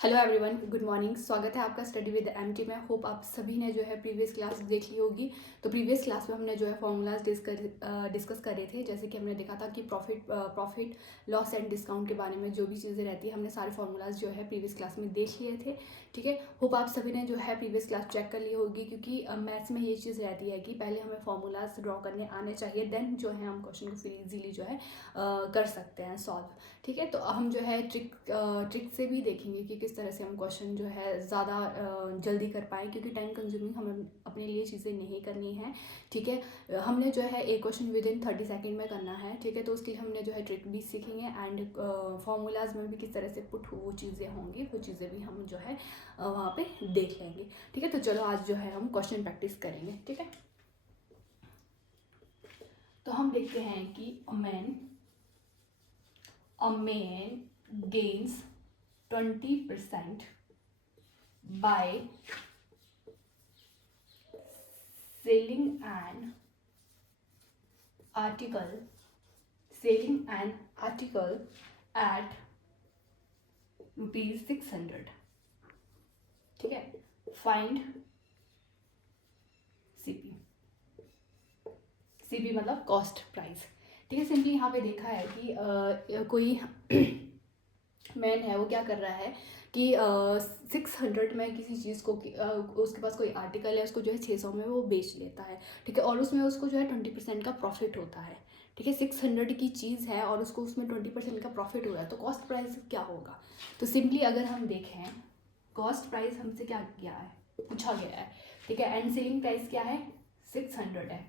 Hello everyone, good morning. स्वागत है आपका स्टडी विद एमटी में। होप आप सभी ने जो है प्रीवियस क्लास देख ली होगी। तो प्रीवियस क्लास में हमने जो है फॉर्मूलाज डिस्कस करे थे। जैसे कि हमने देखा था कि प्रॉफिट लॉस एंड डिस्काउंट के बारे में जो भी चीज़ें रहती है, हमने सारे फॉर्मूलाज जो है प्रीवियस क्लास में देख लिए थे। ठीक है, होप आप सभी ने जो है प्रीवियस क्लास चेक कर ली होगी, क्योंकि मैथ्स में ये चीज़ रहती है कि पहले हमें फॉर्मूलाज ड्रॉ करने आने चाहिए, देन जो है हम क्वेश्चन को फिर ईजिली जो है कर सकते हैं सॉल्व। ठीक है, तो हम जो है ट्रिक से भी देखेंगे कि किस तरह से हम क्वेश्चन जो है ज़्यादा जल्दी कर पाएँ, क्योंकि टाइम कंज्यूमिंग हमें अपने लिए चीज़ें नहीं करनी है। ठीक है, हमने जो है एक क्वेश्चन विद इन 30 सेकेंड में करना है। ठीक है, तो उसके लिए हमने जो है ट्रिक भी सीखेंगे एंड फार्मूलाज में भी किस तरह से पुट वो चीज़ें होंगी, वो चीज़ें भी हम जो है वहाँ पे देख लेंगे। ठीक है, तो चलो आज जो है हम क्वेश्चन प्रैक्टिस करेंगे। ठीक है, तो हम देखते हैं कि a man gains 20% by selling an article at rupees 600. ठीक है, फाइंड सीपी मतलब कॉस्ट प्राइस। ठीक है, सिंपली यहाँ पे देखा है कि कोई मैन है, वो क्या कर रहा है कि 600 में किसी चीज़ को उसके पास कोई आर्टिकल है, उसको जो है 600 में वो बेच लेता है। ठीक है, और उसमें उसको जो है 20% का प्रॉफिट होता है। ठीक है, 600 की चीज़ है और उसको उसमें 20% का प्रॉफिट हो रहा है, तो कॉस्ट प्राइस क्या होगा? तो सिंपली अगर हम देखें, कॉस्ट प्राइस हमसे क्या किया है, पूछा गया है। ठीक है, एंड सेलिंग प्राइस क्या है, 600 है।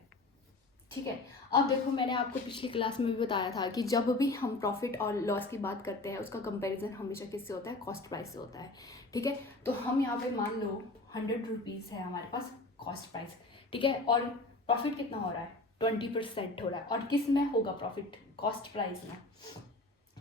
ठीक है, अब देखो मैंने आपको पिछली क्लास में भी बताया था कि जब भी हम प्रॉफिट और लॉस की बात करते हैं, उसका कंपैरिजन हमेशा किससे होता है, कॉस्ट प्राइस से होता है। ठीक है, तो हम यहाँ पे मान लो 100 रुपीज़ है हमारे पास कॉस्ट प्राइस। ठीक है, और प्रॉफिट कितना हो रहा है, 20% हो रहा है। और किस में होगा प्रॉफिट, कॉस्ट प्राइस में,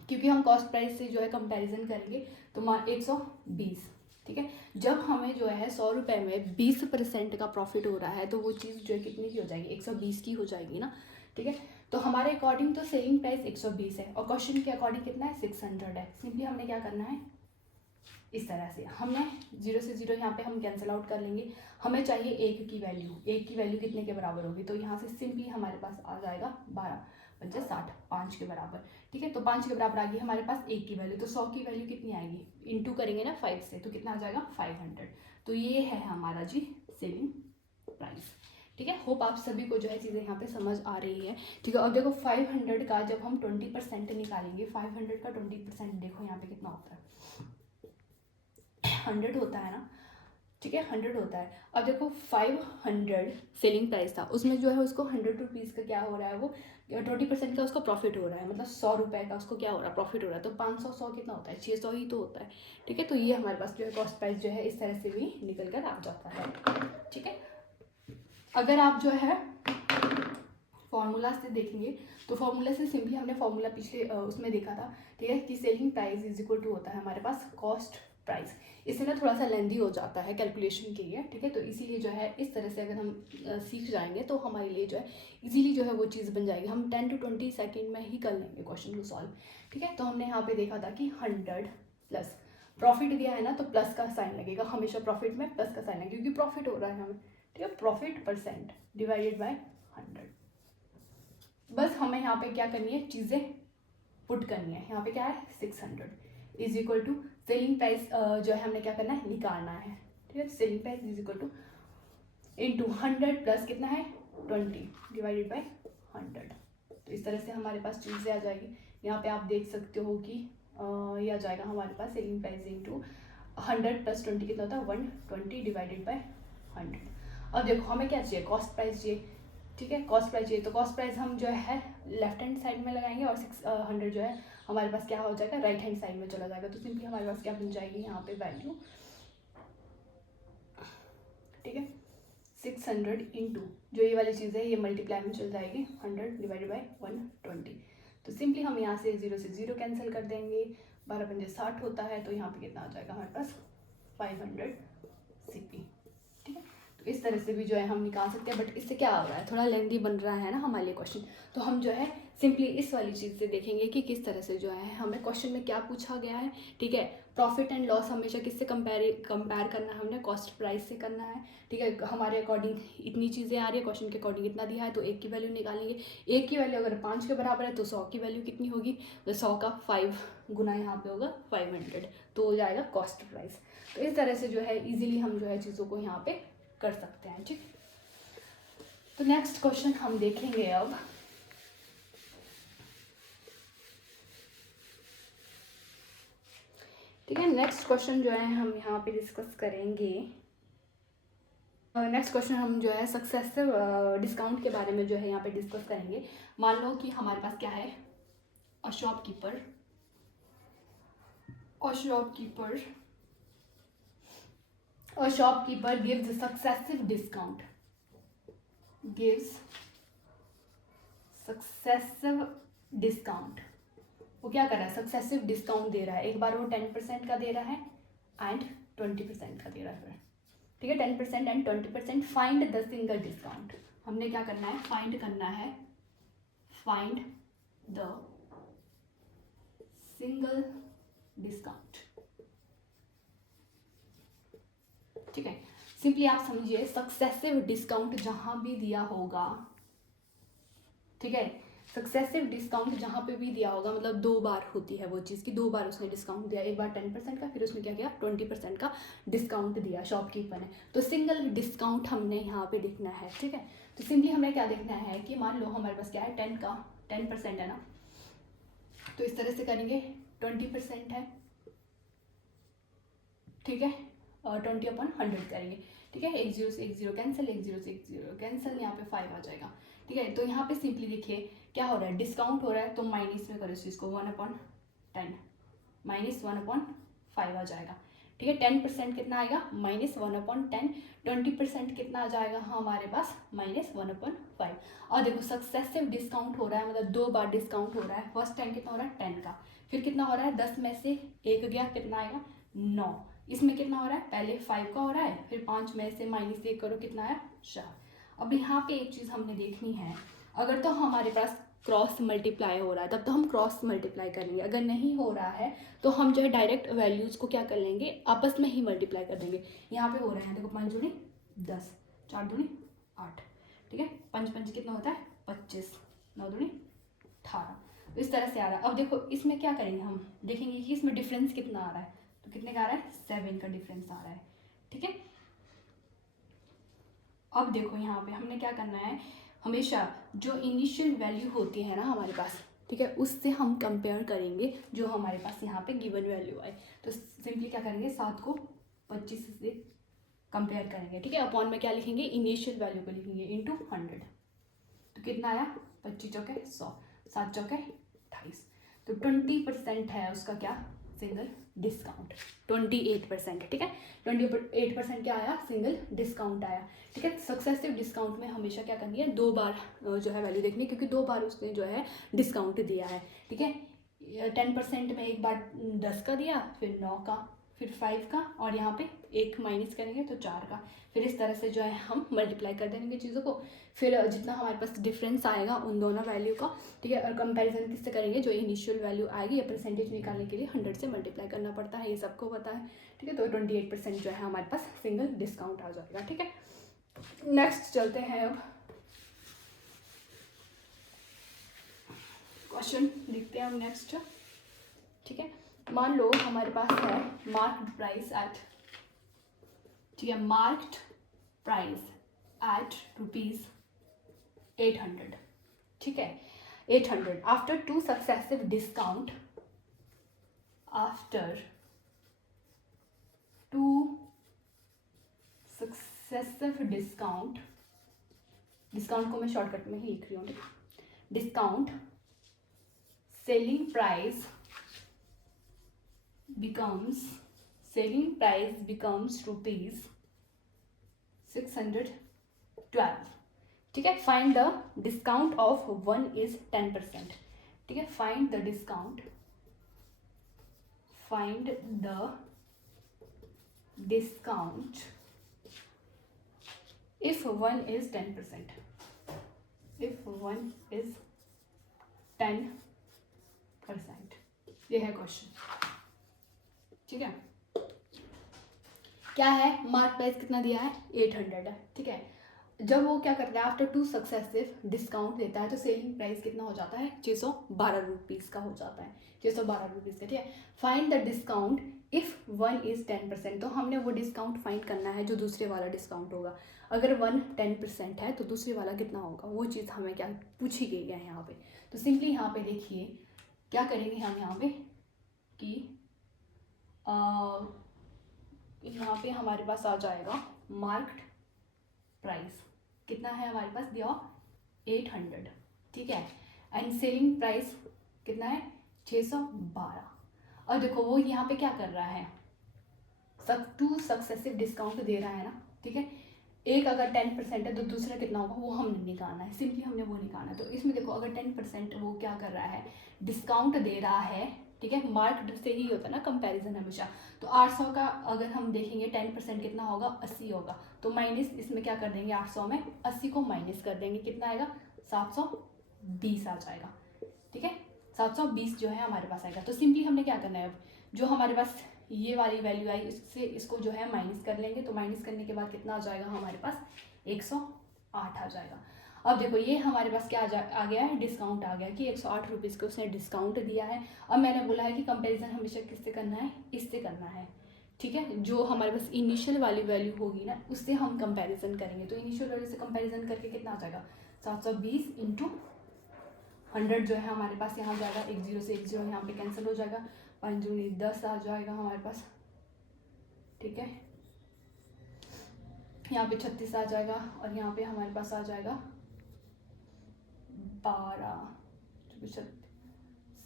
क्योंकि हम कॉस्ट प्राइस से जो है कंपैरिजन करेंगे। तो मान 120। ठीक है, जब हमें जो है 100 रुपये में 20% का प्रॉफिट हो रहा है, तो वो चीज़ जो है कितनी की हो जाएगी, 120 की हो जाएगी ना। ठीक है, तो हमारे अकॉर्डिंग तो सेलिंग प्राइस 120 है और क्वेश्चन के अकॉर्डिंग कितना है, 600 है। सिंपली हमने क्या करना है, इस तरह से हमने 0 से 0 यहाँ पे हम कैंसिल आउट कर लेंगे। हमें चाहिए एक की वैल्यू कितने के बराबर होगी, तो यहाँ से सिंपली हमारे पास आ जाएगा 12 पंचे 60, 5 के बराबर। ठीक है, तो 5 के बराबर आ गई हमारे पास एक की वैल्यू, तो 100 की वैल्यू कितनी आएगी, इंटू करेंगे ना 5 से, तो कितना आ जाएगा 500। तो ये है हमारा जी सेलिंग प्राइस। ठीक है, होप आप सभी को जो है चीज़ें यहाँ पे समझ आ रही है। ठीक है, अब देखो 500 का जब हम 20% निकालेंगे, 500 का 20% देखो यहाँ पे कितना होता है, 100 होता है ना। ठीक है, 100 होता है। अब देखो 500 सेलिंग प्राइस था, उसमें जो है उसको 100 रुपीज़ का क्या हो रहा है, वो 20% का उसका प्रॉफिट हो रहा है, मतलब 100 रुपये का उसको क्या हो रहा है, प्रॉफिट हो रहा है। तो 500 100 कितना होता है, 600 ही तो होता है। ठीक है, तो ये हमारे पास जो है कॉस्ट प्राइस जो है इस तरह से भी निकल कर आ जाता है। ठीक है, अगर आप जो है फॉर्मूला से देखेंगे, तो फॉर्मूला से सिंपली हमने फॉर्मूला पिछले उसमें देखा था। ठीक है, कि selling price is equal to होता है हमारे पास कॉस्ट प्राइस। इससे ना थोड़ा सा लेंदी हो जाता है कैलकुलेशन के लिए। ठीक है, तो इसीलिए जो है इस तरह से अगर हम सीख जाएंगे, तो हमारे लिए जो है इजीली जो है वो चीज़ बन जाएगी। हम 10 to 20 सेकेंड में ही कर लेंगे क्वेश्चन को सॉल्व। ठीक है, तो हमने यहाँ पे देखा था कि 100 प्लस प्रॉफिट दिया है ना, तो प्लस का साइन लगेगा हमेशा, प्रॉफिट में प्लस का साइन लगेगा क्योंकि प्रॉफिट हो रहा है हमें। ठीक है, प्रॉफिट परसेंट डिवाइडेड बाय 100। बस हमें यहाँ पे क्या करनी है, चीज़ें पुट करनी है। यहाँ पे क्या है, 600 is equal to selling price जो है हमने क्या करना है, निकालना है। ठीक है, selling price is equal two into 100 plus कितना है 20 डिवाइडेड बाय 100। तो इस तरह से हमारे पास चीज़ें आ जाएगी। यहाँ पे आप देख सकते हो कि ये आ जाएगा हमारे पास सेलिंग प्राइस इंटू 100 प्लस 20 कितना होता है, 120 डिवाइडेड बाय 100। अब देखो हमें क्या चाहिए, कॉस्ट प्राइस चाहिए। ठीक है, कॉस्ट प्राइस चाहिए, तो कॉस्ट प्राइस हम जो है लेफ्ट हैंड साइड में लगाएंगे और 600 जो है हमारे पास क्या हो जाएगा, राइट हैंड साइड में चला जाएगा। तो सिंपली हमारे पास क्या बन जाएगी यहाँ पे वैल्यू। ठीक है, 600 इंटू जो ये वाली चीज़ है ये मल्टीप्लाई में चल जाएगी, 100 डिवाइडेड बाई 120। तो सिंपली हम यहाँ से 0 से 0 कैंसिल कर देंगे, 12 पंजे 60 होता है, तो यहाँ पे कितना आ जाएगा हमारे पास 500 CP। ठीक है, तो इस तरह से भी जो है हम निकाल सकते हैं, बट इससे क्या हो रहा है, थोड़ा लेंथी बन रहा है ना हमारे लिए क्वेश्चन। तो हम जो है सिंपली इस वाली चीज़ से देखेंगे कि किस तरह से जो है हमें क्वेश्चन में क्या पूछा गया है। ठीक है, प्रॉफिट एंड लॉस हमेशा किससे कंपेयर करना है, हमने कॉस्ट प्राइस से करना है। ठीक है, हमारे अकॉर्डिंग इतनी चीज़ें आ रही है, क्वेश्चन के अकॉर्डिंग इतना दिया है, तो एक की वैल्यू निकालेंगे। एक की वैल्यू अगर 5 के बराबर है तो 100 की वैल्यू कितनी होगी, तो 100 का 5 गुना यहाँ पे होगा 500, तो हो जाएगा कॉस्ट प्राइस। तो इस तरह से जो है इजीली हम जो है चीज़ों को यहाँ पे कर सकते हैं। ठीक, तो नेक्स्ट क्वेश्चन हम देखेंगे अब। ठीक है, नेक्स्ट क्वेश्चन जो है हम यहाँ पे डिस्कस करेंगे। नेक्स्ट क्वेश्चन हम जो है सक्सेसिव डिस्काउंट के बारे में जो है यहाँ पे डिस्कस करेंगे। मान लो कि हमारे पास क्या है, a shopkeeper gives successive discount, वो क्या कर रहा है, सक्सेसिव डिस्काउंट दे रहा है। एक बार वो 10% का दे रहा है एंड 20% का दे रहा है। ठीक है, 10% and 20%। Find the single discount, हमने क्या करना है, फाइंड करना है, फाइंड द सिंगल डिस्काउंट। ठीक है, सिंपली आप समझिए, सक्सेसिव डिस्काउंट जहां भी दिया होगा, ठीक है, सक्सेसिव डिस्काउंट जहाँ पे भी दिया होगा, मतलब 2 बार होती है वो चीज़ की, 2 बार उसने डिस्काउंट दिया, एक बार 10% का, फिर उसने क्या किया 20% का डिस्काउंट दिया शॉपकीपर ने। तो सिंगल डिस्काउंट हमने यहाँ पे देखना है। ठीक है, तो सिंपली हमें क्या देखना है कि मान लो हमारे पास क्या है, 10% है ना, तो इस तरह से करेंगे, 20% है। ठीक है, और 20/100 करेंगे। ठीक है, 1 0 से 1 0 कैंसिल, 1 0 से 1 0 कैंसिल, यहाँ पे 5 आ जाएगा। ठीक है, तो यहाँ पे सिंपली देखिए क्या हो रहा है, डिस्काउंट हो रहा है, तो माइनस में करो इस चीज़ को, 1/10 माइनस 1/5 आ जाएगा। ठीक है, 10% कितना आएगा, -1/10, 20% कितना आ जाएगा हमारे पास, -1/5। और देखो सक्सेसिव डिस्काउंट हो रहा है, मतलब 2 बार डिस्काउंट हो रहा है। फर्स्ट टाइम कितना हो रहा है, 10 का, फिर कितना हो रहा है, 10 में से 1 गया, कितना आएगा, 9। इसमें कितना हो रहा है, पहले 5 का हो रहा है, फिर 5 में से -1 करो, कितना आया, 4। अब यहाँ पे एक चीज़ हमने देखनी है, अगर तो हमारे पास क्रॉस मल्टीप्लाई हो रहा है तब तो हम क्रॉस मल्टीप्लाई करेंगे, अगर नहीं हो रहा है तो हम जो है डायरेक्ट वैल्यूज़ को क्या कर लेंगे, आपस में ही मल्टीप्लाई कर देंगे। यहाँ पे हो रहा है, देखो 5 दूनी 10, 4 दूनी 8, ठीक है, 5 5 कितना होता है 25, 9 दूनी 18, तो इस तरह से आ रहा है। अब देखो इसमें क्या करेंगे, हम देखेंगे कि इसमें डिफरेंस कितना आ रहा है, तो कितने का आ रहा है, 7 का डिफरेंस आ रहा है। ठीक है, अब देखो यहाँ पे हमने क्या करना है, हमेशा जो इनिशियल वैल्यू होती है ना हमारे पास, ठीक है, उससे हम कंपेयर करेंगे जो हमारे पास यहाँ पे गिवन वैल्यू आए। तो सिंपली क्या करेंगे, 7 को 25 से कंपेयर करेंगे। ठीक है, अपॉन में क्या लिखेंगे, इनिशियल वैल्यू को लिखेंगे इंटू 100, तो कितना आया, 25 चौके 100, 7 चौके 28, तो 20% है उसका क्या, सिंगल डिस्काउंट, 28%। ठीक है, 28% क्या आया, सिंगल डिस्काउंट आया। ठीक है, सक्सेसिव डिस्काउंट में हमेशा क्या करनी है, 2 बार जो है वैल्यू देखनी है, क्योंकि 2 बार उसने जो है डिस्काउंट दिया है। ठीक है, 10% में एक बार 10 का दिया, फिर 9 का, फिर 5 का, और यहाँ पे 1 माइनस करेंगे तो 4 का, फिर इस तरह से जो है हम मल्टीप्लाई कर देंगे चीज़ों को, फिर जितना हमारे पास डिफरेंस आएगा उन दोनों वैल्यू का। ठीक है, और कंपैरिजन किससे करेंगे, जो इनिशियल वैल्यू आएगी, या परसेंटेज निकालने के लिए 100 से मल्टीप्लाई करना पड़ता है, ये सबको पता है। ठीक है, तो 28% जो है हमारे पास सिंगल डिस्काउंट आ जाएगा। ठीक है, नेक्स्ट चलते हैं, अब क्वेश्चन देखते हैं हम नेक्स्ट। ठीक है, मान लो हमारे पास है मार्क्ड प्राइस एट, ठीक है, मार्क्ड प्राइस एट ₹800। ठीक है, 800 after 2 successive discount, after 2 successive discount, discount को मैं शॉर्टकट में ही लिख रही हूँ, discount selling price becomes rupees 612। ठीक है, find the discount of 1 is 10%। ठीक है, find the discount if one is 10%, if one is 10%, ये है क्वेश्चन, ठीक है। क्या है, मार्क प्राइस कितना दिया है, 800 है, ठीक है। जब वो क्या करता है, आफ्टर 2 सक्सेसिव डिस्काउंट देता है तो सेलिंग प्राइस कितना हो जाता है, 612 रुपीज़ का हो जाता है, 612 रुपीज़ का, ठीक है। Find the discount if one is 10%, तो हमने वो डिस्काउंट फाइंड करना है जो दूसरे वाला डिस्काउंट होगा। अगर वन 10% है तो दूसरे वाला कितना होगा, वो चीज़ हमें क्या पूछी गई है यहाँ पे। तो सिंपली यहाँ पे देखिए क्या करेंगे हम यहाँ पे कि यहाँ पे हमारे पास आ जाएगा मार्क्ड प्राइस कितना है हमारे पास दिया, 800, ठीक है। एंड सेलिंग प्राइस कितना है, 612। और देखो वो यहाँ पे क्या कर रहा है, सब 2 सक्सेसिव डिस्काउंट दे रहा है ना, ठीक है। एक अगर 10% है तो दूसरा कितना होगा वो हमने निकालना है, सिंपली हमने वो निकालना है। तो इसमें देखो अगर 10% वो क्या कर रहा है, डिस्काउंट दे रहा है, ठीक है। मार्क्ड से ही होता है ना कंपैरिजन हमेशा। तो 800 का अगर हम देखेंगे 10% कितना होगा, 80 होगा। तो माइनस इसमें क्या कर देंगे, 800 में 80 को माइनस कर देंगे, कितना आएगा, 720 आ जाएगा, ठीक है। 720 जो है हमारे पास आएगा। तो सिंपली हमने क्या करना है, अब जो हमारे पास ये वाली वैल्यू आई इससे इसको जो है माइनस कर लेंगे। तो माइनस करने के बाद कितना आ जाएगा हमारे पास, 108 आ जाएगा। अब देखो ये हमारे पास क्या आ गया है, डिस्काउंट आ गया कि 108 रुपीज़ को उसने डिस्काउंट दिया है। अब मैंने बोला है कि कंपैरिजन हमेशा किससे करना है, इससे करना है, ठीक है। जो हमारे पास इनिशियल वाली वैल्यू होगी ना उससे हम कंपैरिजन करेंगे। तो इनिशियल वैल्यू से कंपैरिजन करके कितना आ जाएगा, 720 इंटू 100 जो है हमारे पास यहाँ जाएगा, 1 0 से 1 0 यहाँ पे कैंसिल हो जाएगा, 5 दूनी 10 आ जाएगा हमारे पास, ठीक है। यहाँ पे 36 आ जाएगा और यहाँ पे हमारे पास आ जाएगा 12,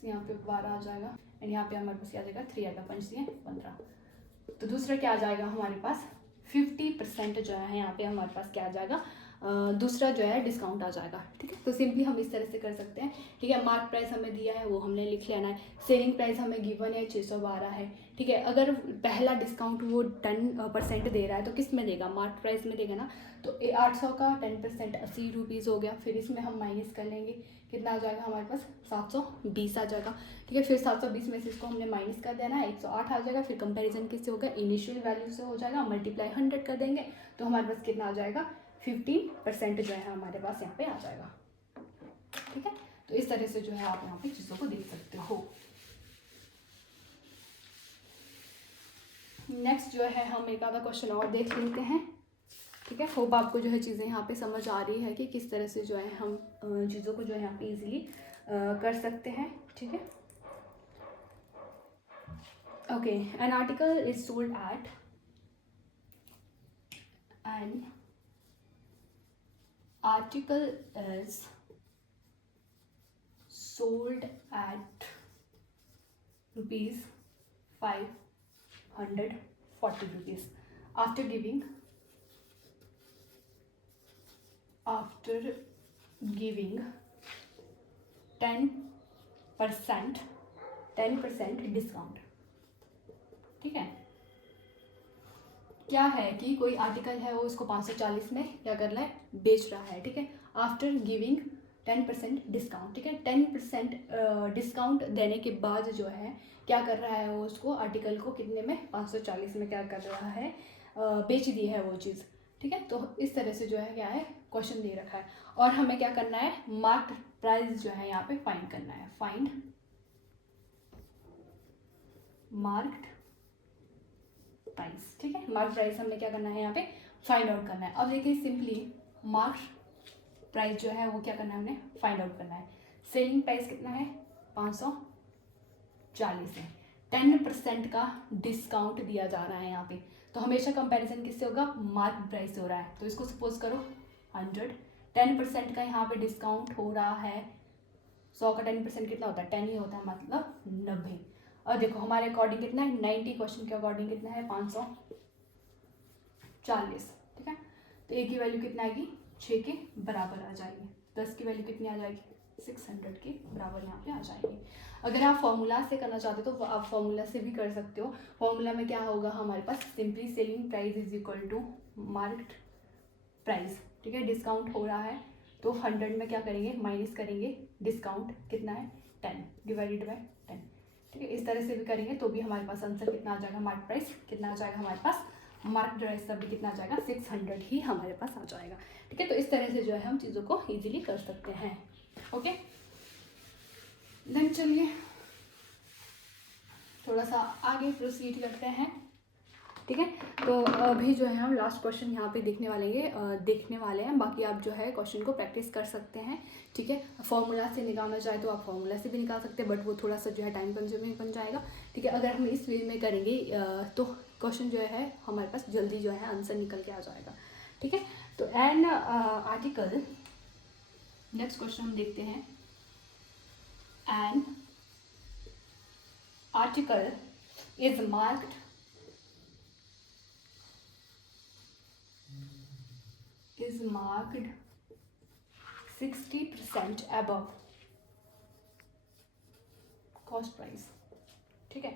यहाँ पे 12 आ जाएगा एंड यहाँ पे हमारे पास क्या आ जाएगा, 3 आएगा, 5 दिए 15। तो दूसरा क्या आ जाएगा हमारे पास, 50% जो है यहाँ पे हमारे पास क्या आ जाएगा, दूसरा जो है डिस्काउंट आ जाएगा, ठीक है। तो सिंपली हम इस तरह से कर सकते हैं, ठीक है। मार्क प्राइस हमें दिया है वो हमने लिख लेना है, सेलिंग प्राइस हमें गिवन है 612 है, ठीक है। अगर पहला डिस्काउंट वो 10% दे रहा है तो किस में देगा, मार्क प्राइस में देगा ना। तो 800 का 10% 80 रुपीज़ हो गया, फिर इसमें हम माइनस कर लेंगे, कितना आ जाएगा हमारे पास, 720 आ जाएगा, ठीक है। फिर 720 में से इसको हमने माइनस कर देना है, 108 आ जाएगा। फिर कंपैरिजन किससे होगा, इनिशियल वैल्यू से हो जाएगा, मल्टीप्लाई 100 कर देंगे तो हमारे पास कितना आ जाएगा, 15% जो है हमारे पास यहाँ पे आ जाएगा, ठीक है। तो इस तरह से जो है आप यहाँ पे चीज़ों को देख सकते हो। नेक्स्ट जो है हम एक आधा क्वेश्चन और देख लेते हैं, ठीक है। होप आपको जो है चीज़ें यहाँ पे समझ आ रही है कि किस तरह से जो है हम चीज़ों को जो है यहाँ पे इजीली कर सकते हैं, ठीक है। Okay, an article is sold at an article is sold at rupees 540 rupees after giving 10% discount, ठीक है। क्या है कि कोई आर्टिकल है वो उसको 540 में क्या कर रहा है, बेच रहा है, ठीक है। आफ्टर गिविंग 10% डिस्काउंट, ठीक है। 10% डिस्काउंट देने के बाद जो है क्या कर रहा है वो उसको आर्टिकल को कितने में, 540 में क्या कर रहा है, बेच दी है वो चीज़, ठीक है। तो इस तरह से जो है क्या है क्वेश्चन दे रखा है और हमें क्या करना है, मार्क्ड प्राइस जो है यहाँ पे फाइंड करना है, फाइंड मार्क्ड प्राइस, ठीक है। मार्क प्राइस हमने क्या करना है यहाँ पे फाइंड आउट करना है। अब देखिए सिंपली मार्क प्राइस जो है वो क्या करना है, हमने फाइंड आउट करना है। सेलिंग प्राइस कितना है, 540 है, 10% का डिस्काउंट दिया जा रहा है यहाँ पे। तो हमेशा कंपैरिजन किससे होगा, मार्क प्राइस से हो रहा है। तो इसको सपोज करो 100, 10% का यहाँ पे डिस्काउंट हो रहा है, 100 का 10% कितना होता है, 10 ही होता है, मतलब 90। और देखो हमारे अकॉर्डिंग कितना है, 90 क्वेश्चन के अकॉर्डिंग कितना है, 540, ठीक है। तो ए की वैल्यू कितना आएगी, 6 के बराबर आ जाएगी। 10 की वैल्यू कितनी आ जाएगी, 600 के बराबर यहाँ पे आ जाएगी। अगर आप फॉर्मूला से करना चाहते हो तो आप फॉर्मूला से भी कर सकते हो। फॉर्मूला में क्या होगा हमारे पास, simply selling price is equal to marked price, ठीक है। डिस्काउंट हो रहा है तो 100 में क्या करेंगे, माइनस करेंगे, डिस्काउंट कितना है 10 डिवाइडेड बाय 10, ठीक है। इस तरह से भी करेंगे तो भी हमारे पास आंसर कितना आ जाएगा, मार्क प्राइस कितना आ जाएगा हमारे पास, मार्क प्राइस तब भी कितना आ जाएगा 600 ही हमारे पास आ जाएगा, ठीक है। तो इस तरह से जो है हम चीज़ों को ईजिली कर सकते हैं। ओके, देन चलिए थोड़ा सा आगे प्रोसीड करते हैं, ठीक है। तो अभी जो है हम लास्ट क्वेश्चन यहाँ पे देखने वाले हैं। बाकी आप जो है क्वेश्चन को प्रैक्टिस कर सकते हैं, ठीक है। फॉर्मूला से निकालना चाहे तो आप फॉर्मूला से भी निकाल सकते हैं, बट वो थोड़ा सा जो है टाइम कंज्यूमिंग बन जाएगा, ठीक है। अगर हम इस वे में करेंगे तो क्वेश्चन जो है हमारे पास जल्दी जो है आंसर निकल के आ जाएगा, ठीक है। तो एन आर्टिकल, नेक्स्ट क्वेश्चन हम देखते हैं। N article is marked is marked 60% above cost price, ठीक है।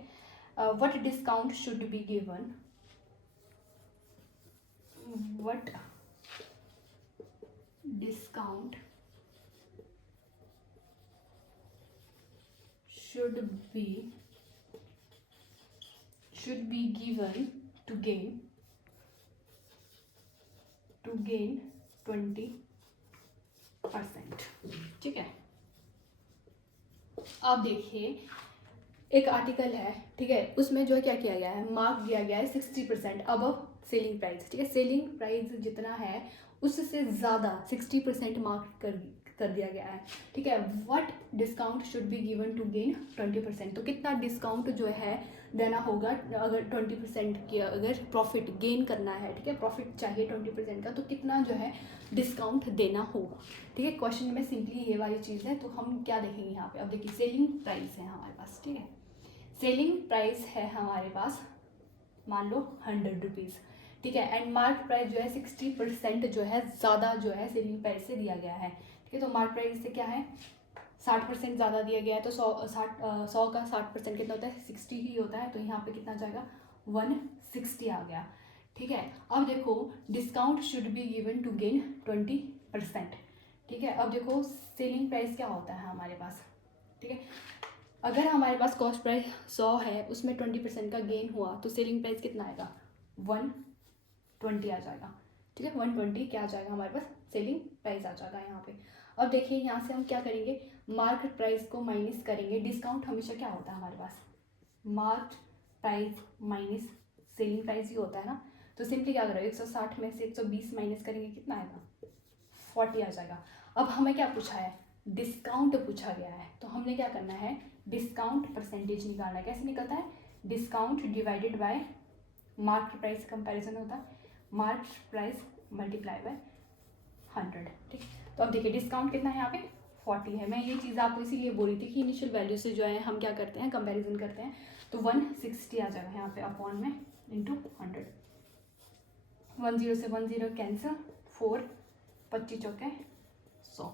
what discount should be given, what discount should be given to gain 20%, ठीक है। आप देखिए एक आर्टिकल है, ठीक है, उसमें जो है क्या किया गया है, मार्क दिया गया है 60% अबव सेलिंग प्राइस, ठीक है। सेलिंग प्राइस जितना है उससे ज़्यादा 60% मार्क कर दिया गया है, ठीक है। What discount should be given to gain 20%, तो कितना डिस्काउंट जो है देना होगा अगर 20% की अगर प्रॉफिट गेन करना है, ठीक है, प्रॉफिट चाहिए 20% का, तो कितना जो है डिस्काउंट देना होगा, ठीक है। क्वेश्चन में सिंपली ये वाली चीज़ है। तो हम क्या देखेंगे यहाँ पे, अब देखिए सेलिंग प्राइस है हमारे पास, ठीक है। सेलिंग प्राइस है हमारे पास मान लो 100 रुपीज़, ठीक है। एंड मार्क प्राइस जो है 60% जो है ज़्यादा जो है सेलिंग प्राइस से दिया गया है, ठीक है। तो मार्क प्राइस से क्या है 60% ज़्यादा दिया गया है, तो 100 का 60% कितना होता है 60 ही होता है, तो यहाँ पे कितना जाएगा 160 आ गया, ठीक है। अब देखो discount should be given to gain 20%, ठीक है। अब देखो सेलिंग प्राइस क्या होता है हमारे पास, ठीक है। अगर हमारे पास कॉस्ट प्राइस 100 है, उसमें 20% का गेन हुआ तो सेलिंग प्राइस कितना आएगा 120 आ जाएगा, ठीक है। 120 क्या आ जाएगा हमारे पास, सेलिंग प्राइस आ जाएगा यहाँ पे। अब देखिए यहाँ से हम क्या करेंगे, मार्केट प्राइस को माइनस करेंगे। डिस्काउंट हमेशा क्या होता है हमारे पास, market price minus selling price ही होता है ना। तो सिंपली क्या करोगे 160 में से 120 माइनस करेंगे, कितना आएगा 40 आ जाएगा। अब हमें क्या पूछा है, डिस्काउंट पूछा गया है, तो हमने क्या करना है डिस्काउंट परसेंटेज निकालना है। कैसे निकलता है, discount divided by market price comparison होता है, मार्केट प्राइस मल्टीप्लाई बाय 100, ठीक। तो अब देखिए डिस्काउंट कितना है यहाँ पे 40 है। मैं ये चीज़ आपको इसीलिए बोल रही थी कि इनिशियल वैल्यू से जो है हम क्या करते हैं कंपैरिजन करते हैं, तो 160 आ जाएगा यहाँ पे अपॉन में इंटू 100, 10 से 10 कैंसिल, 4 25 चौके 100,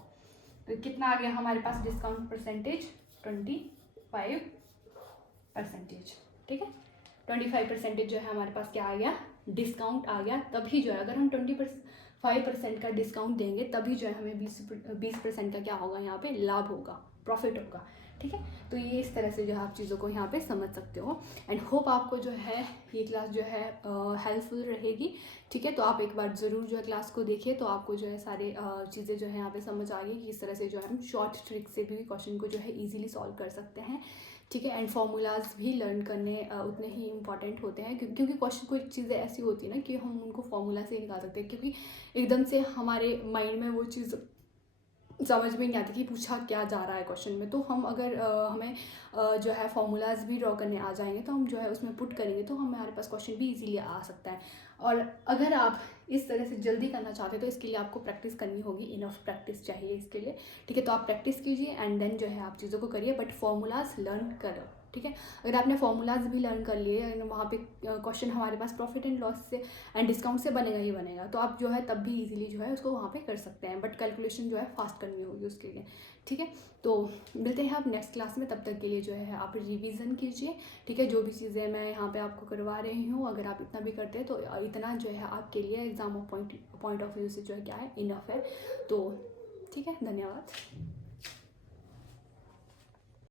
तो कितना आ गया हमारे पास डिस्काउंट परसेंटेज 25%, ठीक है। 25% जो है हमारे पास क्या आ गया, डिस्काउंट आ गया। तभी जो है अगर हम 25% का डिस्काउंट देंगे तभी जो है हमें 20% का क्या होगा यहाँ पे लाभ होगा, प्रॉफिट होगा, ठीक है। तो ये इस तरह से जो है आप चीज़ों को यहाँ पे समझ सकते हो। एंड होप आपको जो है ये क्लास जो है हेल्पफुल रहेगी, ठीक है। तो आप एक बार ज़रूर जो है क्लास को देखिए, तो आपको जो है सारे चीज़ें जो है यहाँ पे समझ आ गई कि इस तरह से जो है हम शॉर्ट ट्रिक से भी क्वेश्चन को जो है ईजिली सॉल्व कर सकते हैं, ठीक है। एंड फार्मूलाज भी लर्न करने उतने ही इंपॉर्टेंट होते हैं, क्योंकि क्वेश्चन कोई चीज़ें ऐसी होती है ना कि हम उनको फार्मूला से ही निकाल सकते हैं, क्योंकि एकदम से हमारे माइंड में वो चीज़ समझ में नहीं आती कि पूछा क्या जा रहा है क्वेश्चन में। तो हम अगर हमें जो है फार्मूलाज भी ड्रॉ करने आ जाएंगे तो हम जो है उसमें पुट करेंगे तो हमारे पास क्वेश्चन भी इजीली आ सकता है। और अगर आप इस तरह से जल्दी करना चाहते हैं तो इसके लिए आपको प्रैक्टिस करनी होगी, इनफ प्रैक्टिस चाहिए इसके लिए, ठीक है। तो आप प्रैक्टिस कीजिए एंड देन जो है आप चीज़ों को करिए, बट फार्मूलाज लर्न करो, ठीक है। अगर आपने फॉर्मूलाज भी लर्न कर लिए, वहाँ पे क्वेश्चन हमारे पास प्रॉफिट एंड लॉस से एंड डिस्काउंट से बनेगा ही बनेगा, तो आप जो है तब भी इजीली जो है उसको वहाँ पे कर सकते हैं, बट कैलकुलेशन जो है फास्ट करनी होगी उसके लिए, ठीक है। तो मिलते हैं आप नेक्स्ट क्लास में, तब तक के लिए जो है आप रिवीजन कीजिए, ठीक है। जो भी चीज़ें मैं यहाँ पे आपको करवा रही हूँ, अगर आप इतना भी करते हैं तो इतना जो है आपके लिए एग्जाम पॉइंट ऑफ व्यू से जो है क्या है, इनफ है। तो ठीक है, धन्यवाद।